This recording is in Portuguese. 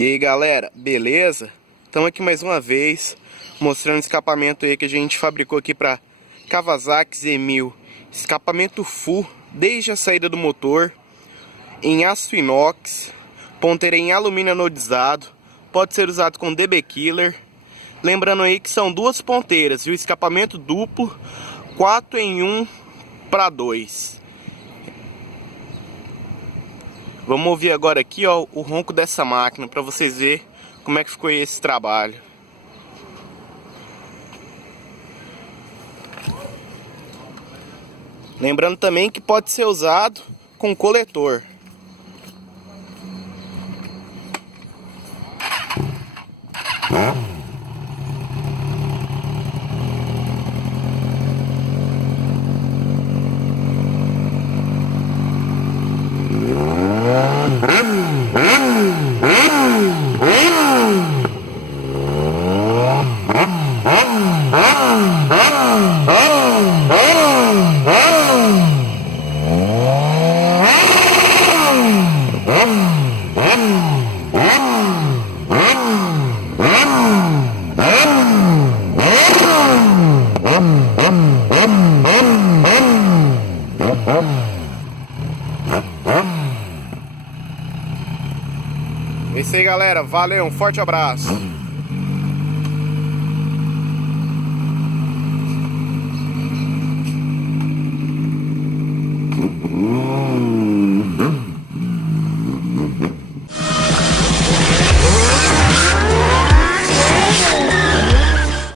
E aí galera, beleza? Estamos aqui mais uma vez mostrando o escapamento aí que a gente fabricou aqui para Kawasaki Z1000. Escapamento full desde a saída do motor, em aço inox, ponteira em alumínio anodizado, pode ser usado com DB Killer. Lembrando aí que são duas ponteiras e o escapamento duplo, 4 em 1 para 2. Vamos ouvir agora aqui, ó, o ronco dessa máquina para vocês verem como é que ficou esse trabalho. Lembrando também que pode ser usado com coletor. É isso aí galera, valeu, um forte abraço.